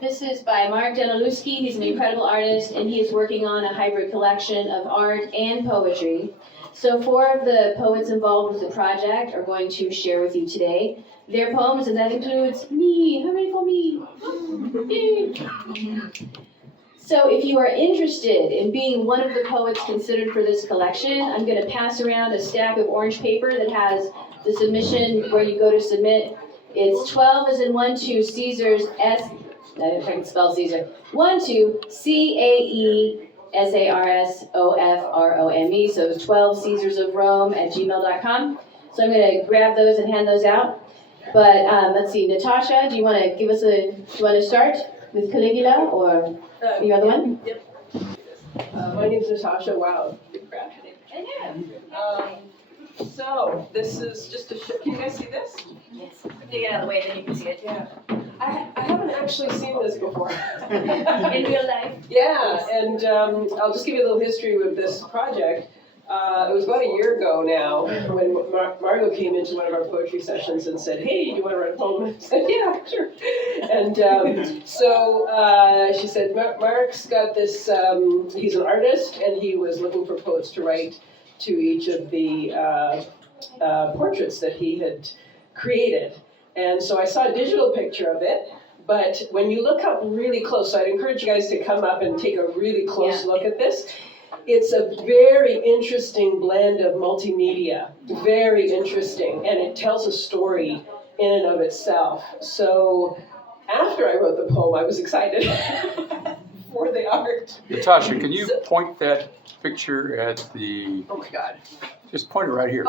This is by Marek Danielewski. He's an incredible artist, and he is working on a hybrid collection of art and poetry. So 4 of the poets involved with the project are going to share with you today their poems, and that includes me. Hooray for me! So if you are interested in being one of the poets considered for this collection, I'm going to pass around a stack of orange paper that has the submission where you go to submit. It's 12 as in 1, 2, Caesar's S, I don't know if I can spell Caesar, 1, 2, CAESARSOFROME, so 12 Caesars of Rome at gmail.com. So I'm going to grab those and hand those out. But let's see, Natasha, do you want to give us do you want to start with Caligula or the other one? Yep. My name's Natasha. Wow, big crowd today. So this is just a can you guys see this? Yes. Take it out of the way, then you can see it. Yeah. I haven't actually seen this before. In real life? Yeah, and I'll just give you a little history with this project. It was about a year ago now when Margot came into one of our poetry sessions and said, "Hey, do you want to write a poem?" I said, "Yeah, sure." And so she said, "Mark's got this, he's an artist, and he was looking for poets to write to each of the portraits that he had created." And so I saw a digital picture of it, but when you look up really close, so I'd encourage you guys to come up and take a really close look at this. It's a very interesting blend of multimedia, very interesting, and it tells a story in and of itself. So after I wrote the poem, I was excited for the art. Natasha, can you point that picture at the... Oh my God. Just point it right here.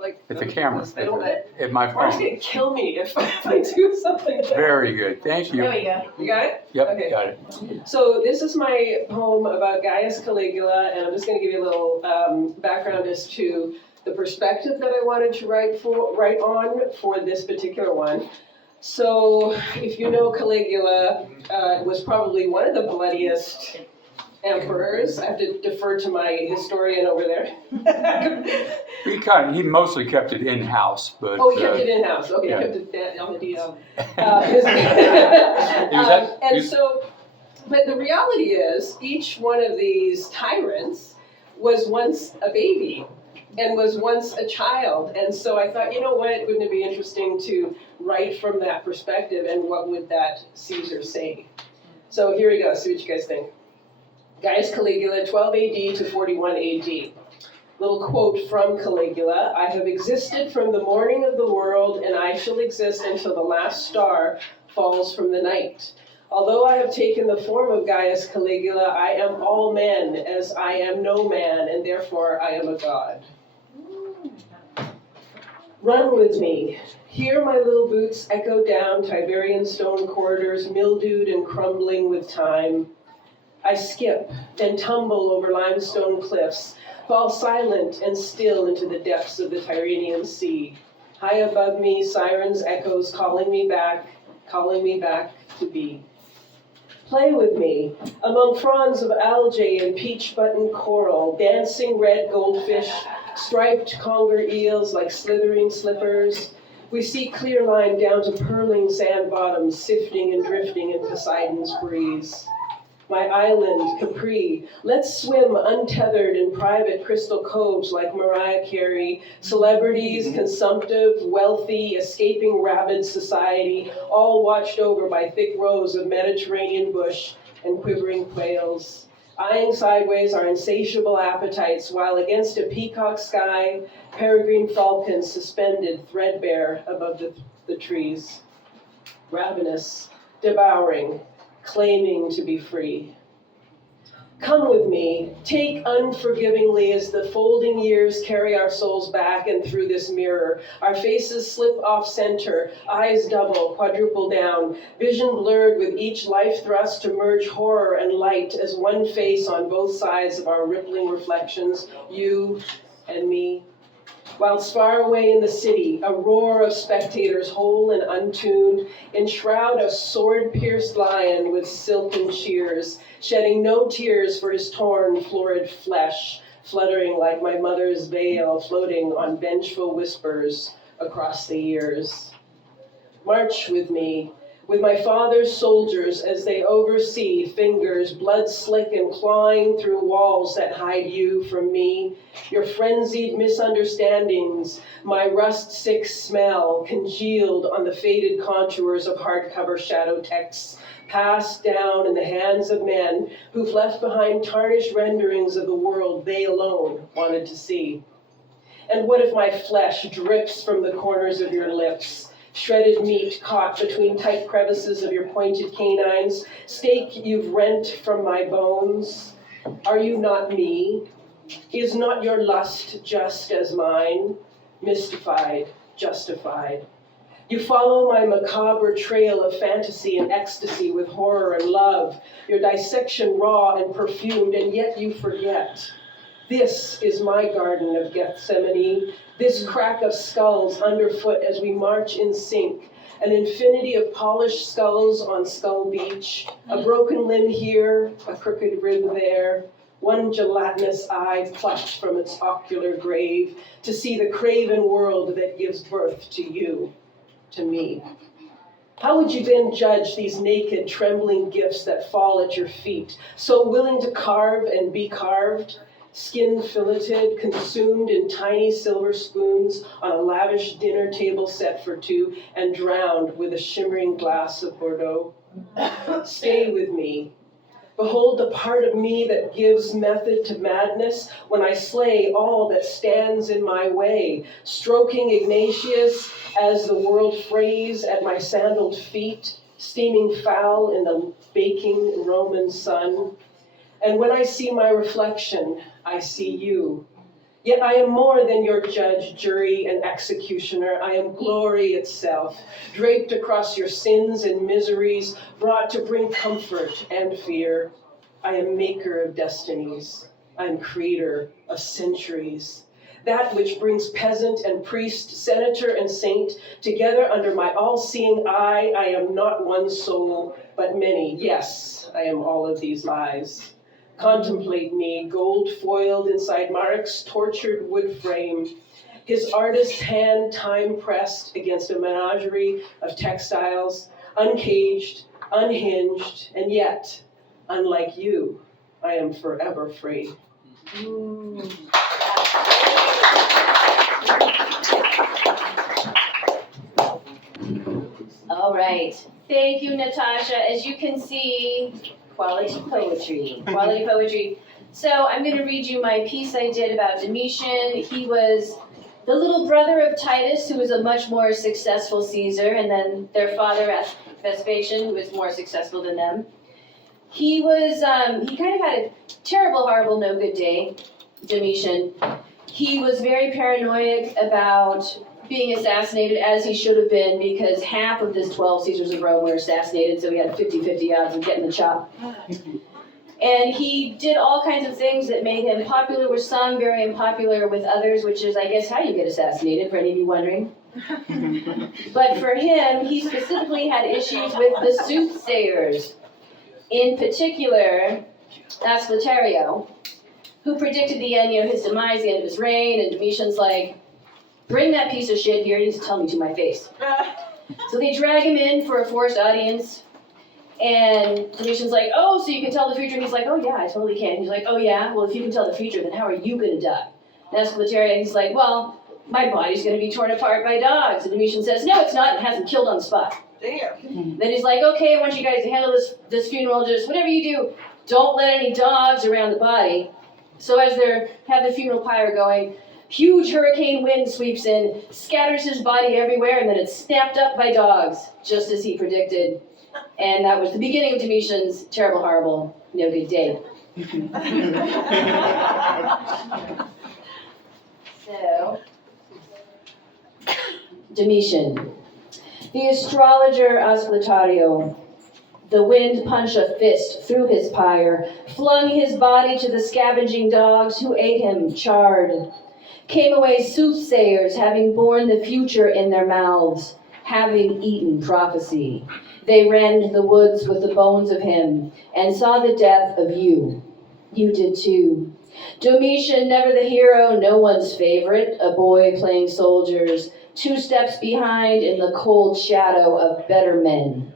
Like... At the camera. At my Mark's phone. going to kill me if I do something there. Very good. Thank you. There we go. You got it? Yep, Okay. got it. So this is my poem about Gaius Caligula, and I'm just going to give you a little background as to the perspective that I wanted to write on for this particular one. So if you know, Caligula was probably one of the bloodiest emperors. I have to defer to my historian over there. He mostly kept it in-house, but... Oh, he kept it in-house. Okay, yeah. Kept it on the DL. But the reality is, each one of these tyrants was once a baby and was once a child. And so I thought, you know what, wouldn't it be interesting to write from that perspective, and what would that Caesar say? So here we go, see what you guys think. Gaius Caligula, 12 AD to 41 AD. Little quote from Caligula: "I have existed from the morning of the world, and I shall exist until the last star falls from the night. Although I have taken the form of Gaius Caligula, I am all men, as I am no man, and therefore I am a god. Run with me. Hear my little boots echo down Tiberian stone corridors, mildewed and crumbling with time. I skip and tumble over limestone cliffs, fall silent and still into the depths of the Tyrrhenian Sea. High above me, sirens' echoes calling me back to be. Play with me among fronds of algae and peach-button coral, dancing red goldfish, striped conger eels like slithering slippers. We see clear line down to purling sand bottoms, sifting and drifting in Poseidon's breeze. My island, Capri, let's swim untethered in private crystal coves like Mariah Carey, celebrities, consumptive, wealthy, escaping rabid society, all watched over by thick rows of Mediterranean bush and quivering quails, eyeing sideways our insatiable appetites, while against a peacock sky, peregrine falcons suspended threadbare above the trees, ravenous, devouring, claiming to be free. Come with me, take unforgivingly as the folding years carry our souls back and through this mirror. Our faces slip off center, eyes double, quadruple down, vision blurred with each life thrust to merge horror and light as one face on both sides of our rippling reflections, you and me. Whilst far away in the city, a roar of spectators, whole and untuned, enshroud a sword-pierced lion with silken shears, shedding no tears for his torn, florid flesh, fluttering like my mother's veil, floating on vengeful whispers across the years. March with me, with my father's soldiers as they oversee, fingers blood slick and clawing through walls that hide you from me, your frenzied misunderstandings, my rust-sick smell congealed on the faded contours of hardcover shadow texts, passed down in the hands of men who've left behind tarnished renderings of the world they alone wanted to see. And what if my flesh drips from the corners of your lips, shredded meat caught between tight crevices of your pointed canines, steak you've rent from my bones? Are you not me? Is not your lust just as mine? Mystified, justified. You follow my macabre trail of fantasy and ecstasy with horror and love, your dissection raw and perfumed, and yet you forget. This is my Garden of Gethsemane, this crack of skulls underfoot as we march in sync, an infinity of polished skulls on Skull Beach, a broken limb here, a crooked rib there, one gelatinous eye plucked from its ocular grave to see the craven world that gives birth to you, to me. How would you then judge these naked, trembling gifts that fall at your feet, so willing to carve and be carved? Skin filleted, consumed in tiny silver spoons on a lavish dinner table set for two, and drowned with a shimmering glass of Bordeaux. Stay with me. Behold the part of me that gives method to madness when I slay all that stands in my way, stroking Ignatius as the world frays at my sandaled feet, steaming foul in the baking Roman sun. And when I see my reflection, I see you. Yet I am more than your judge, jury, and executioner. I am glory itself, draped across your sins and miseries, brought to bring comfort and fear. I am maker of destinies. I am creator of centuries. That which brings peasant and priest, senator and saint, together under my all-seeing eye. I am not one soul, but many. Yes, I am all of these lies. Contemplate me, gold-foiled inside Marek's tortured wood frame, his artist hand time-pressed against a menagerie of textiles, uncaged, unhinged, and yet, unlike you, I am forever free. All right. Thank you, Natasha. As you can see, quality poetry. So I'm going to read you my piece I did about Domitian. He was the little brother of Titus, who was a much more successful Caesar, and then their father, Vespasian, who was more successful than them. He kind of had a terrible, horrible, no good day, Domitian. He was very paranoid about being assassinated, as he should have been, because half of the 12 Caesars of Rome were assassinated, so he had 50-50 odds of getting the chop. And he did all kinds of things that made him popular with some, very unpopular with others, which is, I guess, how you get assassinated, for any of you wondering. But for him, he specifically had issues with the soothsayers. In particular, Asclepius, who predicted the end, his demise, the end of his reign, and Domitian's like, bring that piece of shit here, he needs to tell me to my face. So they drag him in for a forced audience, and Domitian's like, oh, so you can tell the future? And he's like, oh yeah, I totally can. He's like, oh yeah? Well, if you can tell the future, then how are you going to die? And Asclepius, he's like, well, my body's going to be torn apart by dogs. And Domitian says, no, it's not, and has him killed on the spot. Damn. Then he's like, okay, I want you guys to handle this funeral, just whatever you do, don't let any dogs around the body. So as they have the funeral pyre going, huge hurricane wind sweeps in, scatters his body everywhere, and then it's snapped up by dogs, just as he predicted. And that was the beginning of Domitian's terrible, horrible, no good day. So, Domitian. The astrologer Asclepius, the wind punched a fist through his pyre, flung his body to the scavenging dogs who ate him charred. Came away soothsayers, having borne the future in their mouths, having eaten prophecy. They rend the woods with the bones of him, and saw the death of you. You did too. Domitian, never the hero, no one's favorite, a boy playing soldiers, 2 steps behind in the cold shadow of better men.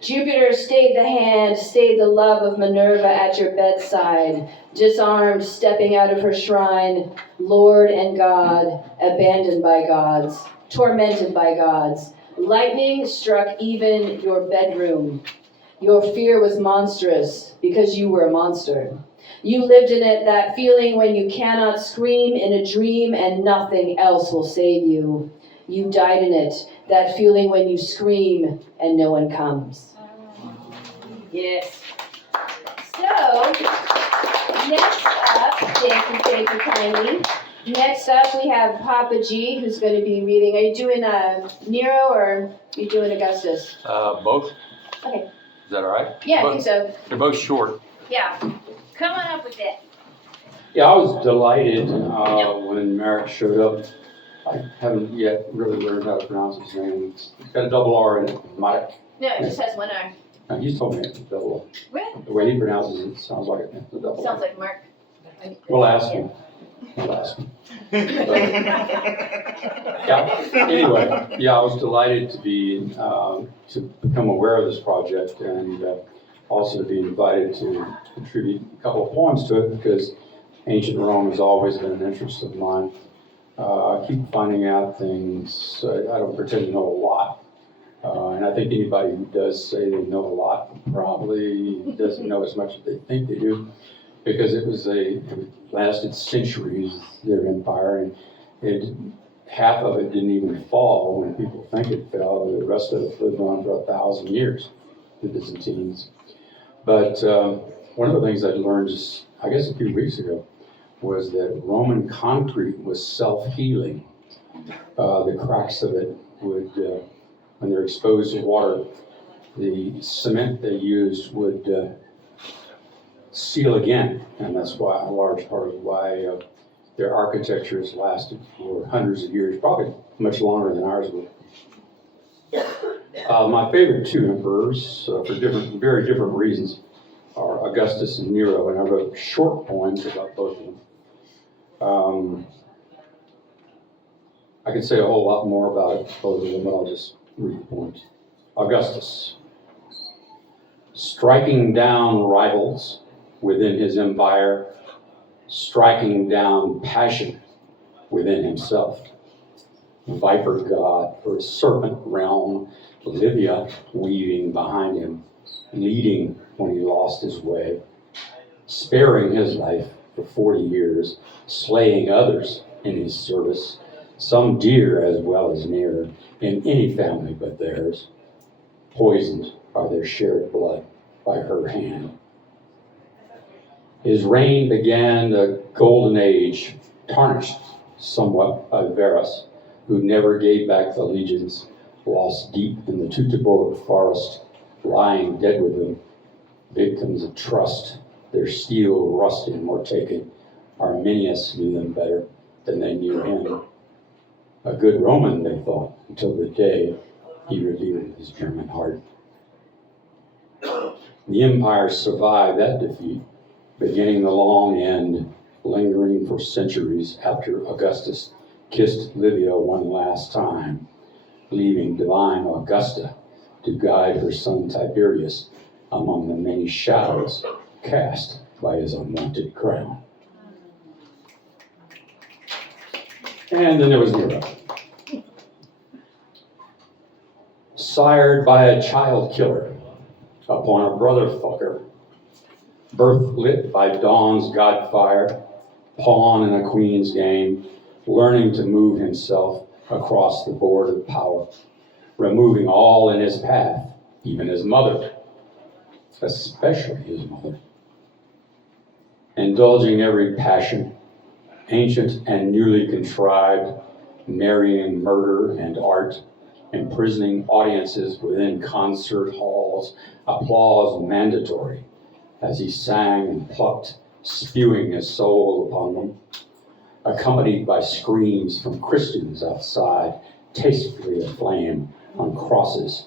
Jupiter stayed the hand, stayed the love of Minerva at your bedside, disarmed, stepping out of her shrine, Lord and God, abandoned by gods, tormented by gods. Lightning struck even your bedroom. Your fear was monstrous because you were a monster. You lived in it, that feeling when you cannot scream in a dream and nothing else will save you. You died in it, that feeling when you scream and no one comes. Yes. So, next up, thank you kindly. Next up, we have Papa G, who's going to be reading. Are you doing Nero or are you doing Augustus? Both. Okay. Is that all right? Yeah, Both, I think so. They're both short. Yeah. Come on up with that. Yeah, I was delighted when Marek showed up. I haven't yet really learned how to pronounce his name. It's got a double R in it, Marek. No, it just has one R. Now, he's told me it's a double R. Really? The way he pronounces it sounds like it's a double Sounds R. like Mark. We'll ask him. We'll ask him. Yeah. Anyway, yeah, I was delighted to be to become aware of this project and also to be invited to contribute a couple of poems to it because ancient Rome has always been an interest of mine. I keep finding out things. I don't pretend to know a lot, and I think anybody who does say they know a lot probably doesn't know as much as they think they do, because it lasted centuries, their empire, and half of it didn't even fall when people think it fell. The rest of it lived on for 1,000 years, the Byzantines. But one of the things I learned just, I guess, a few weeks ago was that Roman concrete was self-healing. The cracks of it would, when they're exposed to water, the cement they used would seal again, and that's why a large part of why their architecture has lasted for hundreds of years, probably much longer than ours will. My favorite two emperors, for very different reasons, are Augustus and Nero, and I wrote short poems about both of them. I could say a whole lot more about both of them, but I'll just read the poems. Augustus, striking down rivals within his empire, striking down passion within himself. Viper god for a serpent realm, Libya weaving behind him, leading when he lost his way, sparing his life for 40 years, slaying others in his service, some dear as well as near, in any family but theirs, poisoned by their shared blood by her hand. His reign began the golden age, tarnished somewhat by Varus, who never gave back the legions, lost deep in the Teutoburg forest, lying dead with them, victims of trust, their steel rusting or taken. Arminius knew them better than they knew him. A good Roman, they thought, until the day he revealed his German heart. The empire survived that defeat, beginning the long end, lingering for centuries after Augustus kissed Livia one last time, leaving divine Augusta to guide her son Tiberius among the many shadows cast by his unwanted crown. And then there was Nero. Sired by a child killer upon a brother fucker, birth lit by dawn's godfire, pawn in a queen's game, learning to move himself across the board of power, removing all in his path, even his mother, especially his mother, indulging every passion, ancient and newly contrived, marrying murder and art, imprisoning audiences within concert halls, applause mandatory, as he sang and plucked, spewing his soul upon them, accompanied by screams from Christians outside, tastefully aflame on crosses,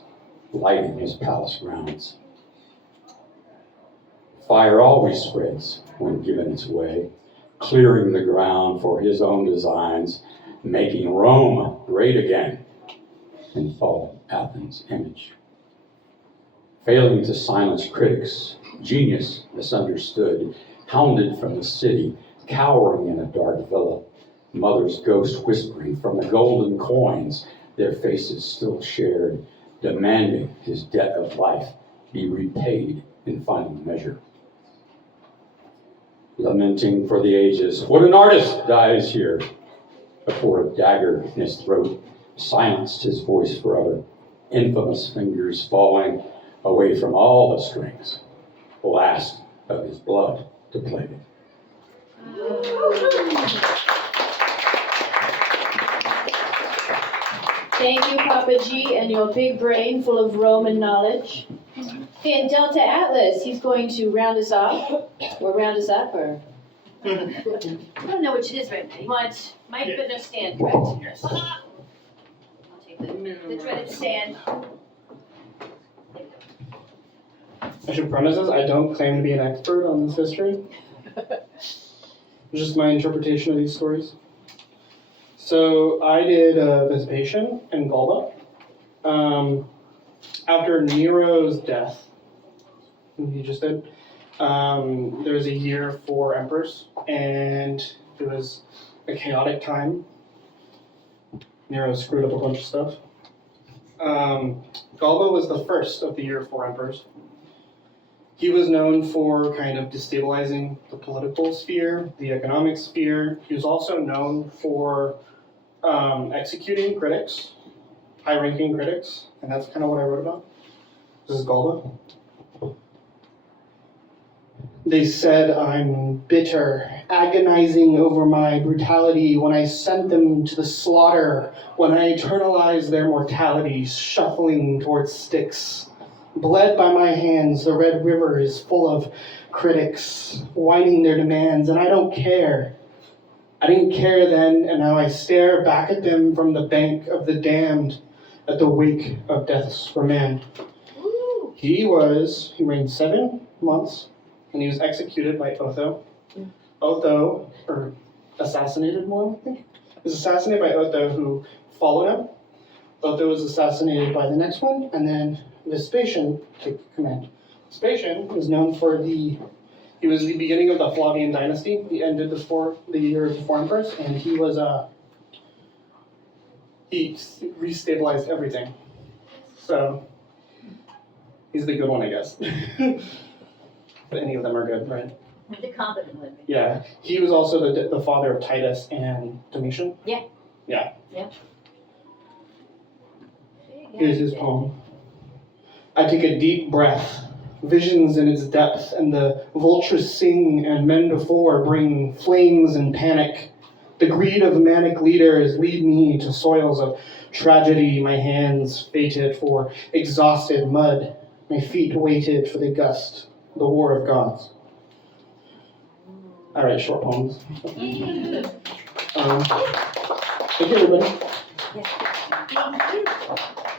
lighting his palace grounds. Fire always spreads when given its way, clearing the ground for his own designs, making Rome great again in fallen Athens' image. failing to silence critics, genius misunderstood, hounded from the city, cowering in a dark villa, mother's ghost whispering from the golden coins their faces still shared, demanding his debt of life be repaid in final measure. Lamenting for the ages, what an artist dies here, before a dagger in his throat silenced his voice forever, infamous fingers falling away from all the strings, the last of his blood to play it. Thank you, Papa G, and your big brain full of Roman knowledge. Okay, and Delta Atlas, he's going to round us off, or round us up, or? I don't know which it is right now. You want Mike, but no stand, correct? Yes. I'll take the dreaded stand. I should premise this, I don't claim to be an expert on this history. It's just my interpretation of these stories. So I did Vespasian and Galba. After Nero's death, he just did, there was a year for emperors, and it was a chaotic time. Nero screwed up a bunch of stuff. Galba was the first of the year for emperors. He was known for kind of destabilizing the political sphere, the economic sphere. He was also known for executing critics, high-ranking critics, and that's kind of what I wrote about. This is Galba. They said I'm bitter, agonizing over my brutality when I sent them to the slaughter, when I eternalized their mortality, shuffling towards Styx. Bled by my hands, the Red River is full of critics, whining their demands, and I don't care. I didn't care then, and now I stare back at them from the bank of the damned at the wake of death's remand. He reigned 7 months, and he was executed by Otho. Otho, or assassinated more, I think. He was assassinated by Otho, who followed him. Otho was assassinated by the next one, and then Vespasian took command. Vespasian was known for he was the beginning of the Flavian dynasty. He ended the year of the four emperors, and he restabilized everything. So he's the good one, I guess. But any of them are good, right? The competent one. Yeah. He was also the father of Titus and Domitian. Yeah. Yeah. Yeah. Here's his poem. I take a deep breath, visions in its depth, and the vultures sing, and men before bring flames and panic. The greed of manic leaders lead me to soils of tragedy, my hands fated for exhausted mud, my feet waited for the gust, the war of gods. I write short poems. Thank you, everybody.